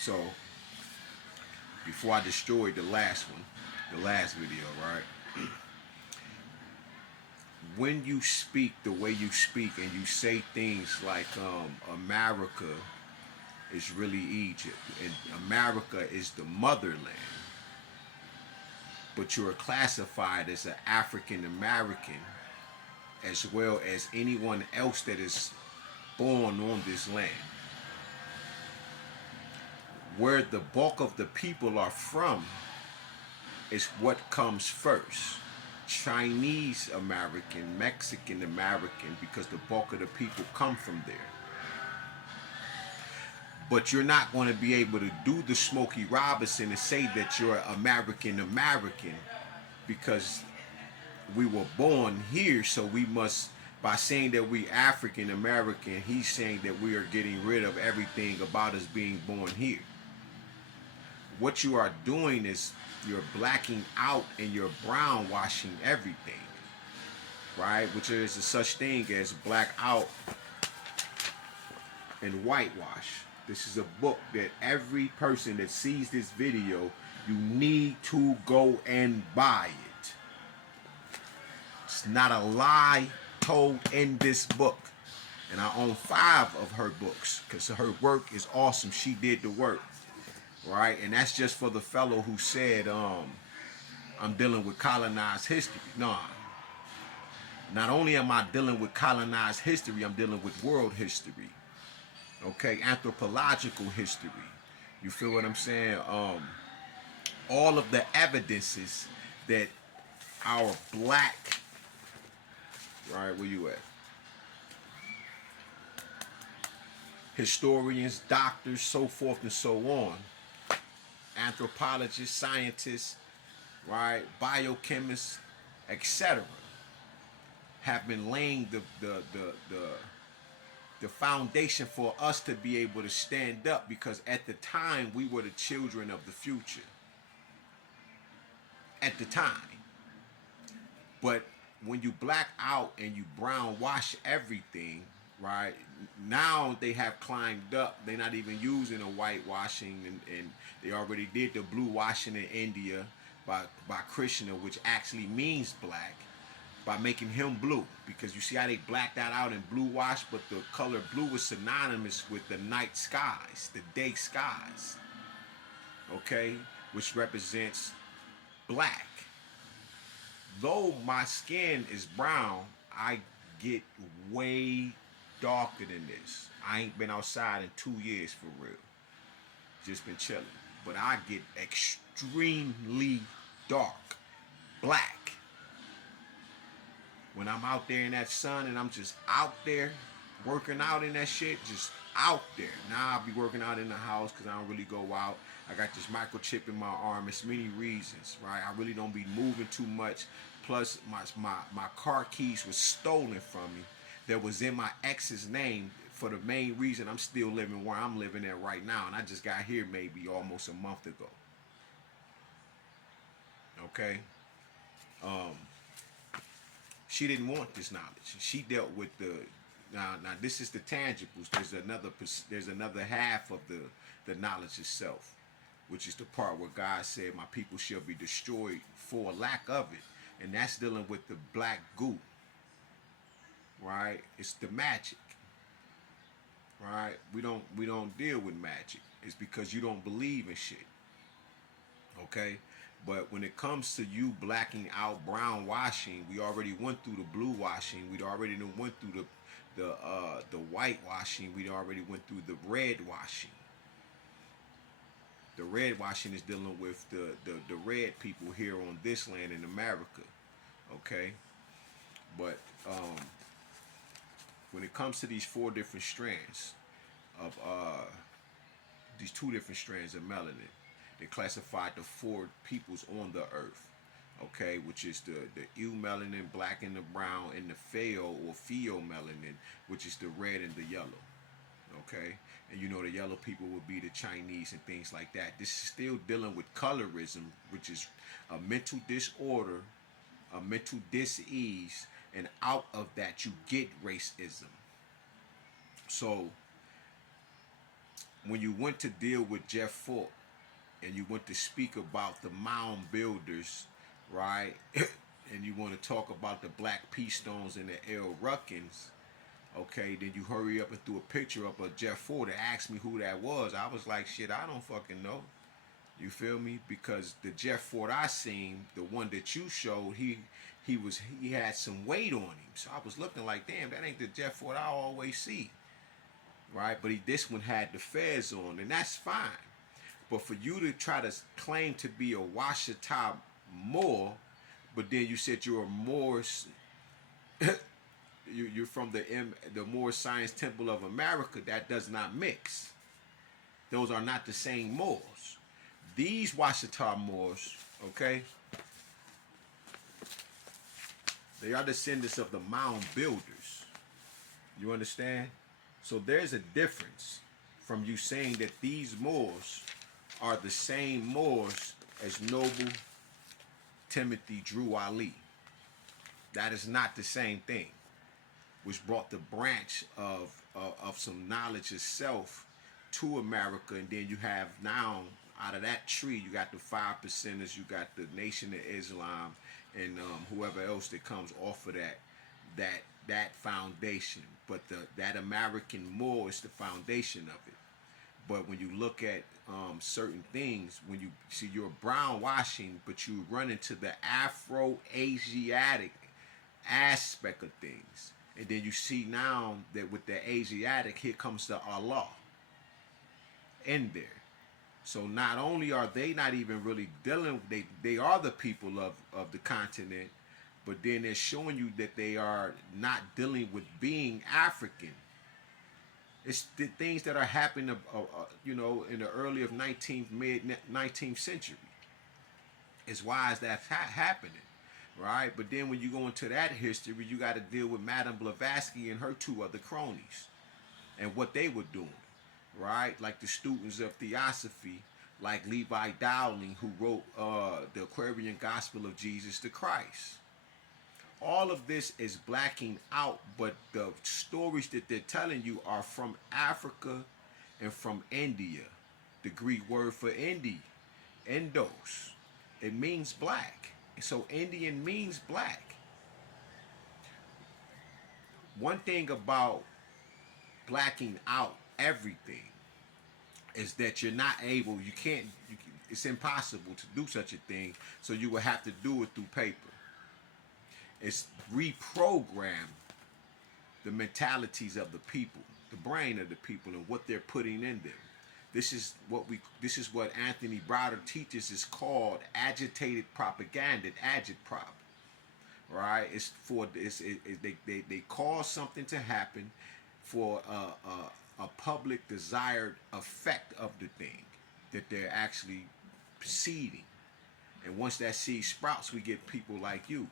So before I destroyed the last one, the last video, right? When you speak the way you speak and you say things like America is really Egypt and America is the motherland, but you're classified as an African American as well as anyone else that is born on this land. Where the bulk of the people are from is what comes first. Chinese American, Mexican American, because the bulk of the people come from there. But you're not going to be able to do the Smokey Robinson and say that you're American American because we were born here, so we must, by saying that we African American, he's saying that we are getting rid of everything about us being born here. What you are doing is you're blacking out and you're brown washing everything, right? Which is a such thing as black out and whitewash. This is a book that every person that sees this video, you need to go and buy it. It's not a lie told in this book. And I own 5 of her books because her work is awesome. She did the work, right? And that's just for the fellow who said, I'm dealing with colonized history. No, not only am I dealing with colonized history, I'm dealing with world history. Okay, anthropological history. You feel what I'm saying? All of the evidences that our black, right, where you at? Historians, doctors, so forth and so on. Anthropologists, scientists, right, biochemists, etc. have been laying the foundation for us to be able to stand up because at the time we were the children of the future. At the time. But when you black out and you brown wash everything, right, now they have climbed up. They're not even using a whitewashing and they already did the blue washing in India by Krishna, which actually means black, by making him blue, because you see how they blacked that out and blue wash, but the color blue is synonymous with the night skies, the day skies, okay, which represents black. Though my skin is brown, I get way darker than this. I ain't been outside in 2 years for real, just been chilling, but I get extremely dark, black. When I'm out there in that sun and I'm just out there working out in that shit, just out there. Now I'll be working out in the house because I don't really go out. I got this microchip in my arm. It's many reasons, right? I really don't be moving too much. Plus, my car keys was stolen from me. That was in my ex's name for the main reason I'm still living where I'm living at right now. And I just got here maybe almost a month ago. Okay? She didn't want this knowledge. She dealt with the now this is the tangibles. There's another half of the knowledge itself, which is the part where God said, "My people shall be destroyed for lack of it," and that's dealing with the black goo. Right? It's the magic. Right? We don't deal with magic. It's because you don't believe in shit. Okay? But when it comes to you blacking out, brown washing, we already went through the blue washing. We already went through the white washing. We already went through the red washing. The red washing is dealing with the red people here on this land in America. Okay? But when it comes to these 4 different strands of these 2 different strands of melanin, they classified the 4 peoples on the earth, okay, which is the eumelanin, black and the brown, and the pheo or pheomelanin, which is the red and the yellow, okay. And you know the yellow people would be the Chinese and things like that. This is still dealing with colorism, which is a mental disorder, a mental dis-ease, and out of that you get racism. So when you went to deal with Jeff Fort and you went to speak about the mound builders, right? And you want to talk about the Black P Stones and the L. Ruckins, okay, then you hurry up and threw a picture up of Jeff Ford and asked me who that was. I was like, shit, I don't fucking know. You feel me? Because the Jeff Ford I seen, the one that you showed, he had some weight on him. So I was looking like, damn, that ain't the Jeff Ford I always see. Right? But this one had the fez on, and that's fine. But for you to try to claim to be a Washita Moor, but then you said you're a Moors, you're from the Moor Science Temple of America, that does not mix. Those are not the same Moors. These Washita Moors, okay, they are descendants of the mound builders. You understand? So there's a difference from you saying that these Moors are the same Moors as Noble Timothy Drew Ali. That is not the same thing. Which brought the branch of some knowledge itself to America, and then you have now out of that tree you got the 5%ers, you got the Nation of Islam, and whoever else that comes off of that foundation. But that American Moor is the foundation of it. But when you look at certain things, when you see you're brown washing, but you run into the Afro-Asiatic aspect of things. And then you see now that with the Asiatic, here comes the Allah in there. So not only are they not even really dealing, they are the people of the continent, but then they're showing you that they are not dealing with being African. It's the things that are happening, in the early of mid 19th century. It's why is that happening, right? But then when you go into that history, you got to deal with Madame Blavatsky and her two other cronies and what they were doing, right? Like the students of Theosophy, like Levi Dowling, who wrote the Aquarian Gospel of Jesus the Christ. All of this is blacking out, but the stories that they're telling you are from Africa and from India. The Greek word for Indi, Endos, it means black. So Indian means black. One thing about blacking out everything is that you're not able, it's impossible to do such a thing, so you will have to do it through paper. It's reprogram the mentalities of the people, the brain of the people, and what they're putting in them. This is what Anthony Browder teaches is called agitated propaganda, agitprop. Right? It's for they cause something to happen for a public desired effect of the thing that they're actually seeding. And once that seed sprouts, we get people like you.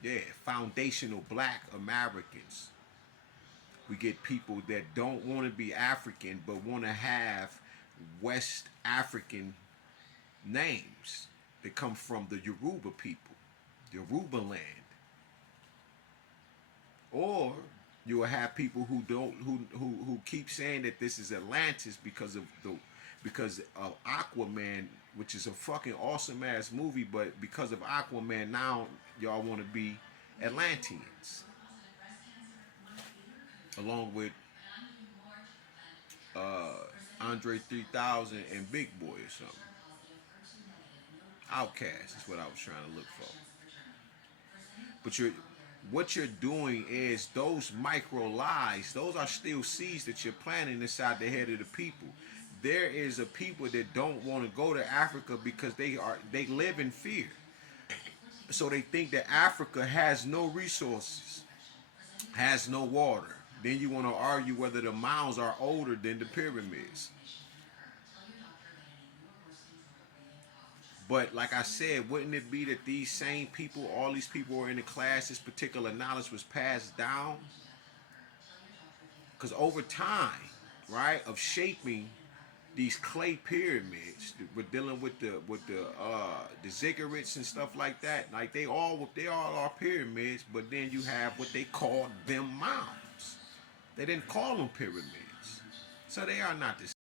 Yeah, foundational black Americans. We get people that don't want to be African but want to have West African names that come from the Yoruba people, Yoruba land. Or you will have people who keep saying that this is Atlantis because of Aquaman, which is a fucking awesome ass movie, but because of Aquaman now y'all want to be Atlanteans. Along with Andre 3000 and Big Boy or something. Outcast is what I was trying to look for. But what you're doing is those micro lies, those are still seeds that you're planting inside the head of the people. There is a people that don't want to go to Africa because they live in fear. So they think that Africa has no resources, has no water. Then you want to argue whether the mounds are older than the pyramids. But like I said, wouldn't it be that these same people, all these people were in the class, this particular knowledge was passed down? Because over time, right, of shaping these clay pyramids, we're dealing with the ziggurats and stuff like that. Like they all are pyramids, but then you have what they call them mounds. They didn't call them pyramids. So they are not the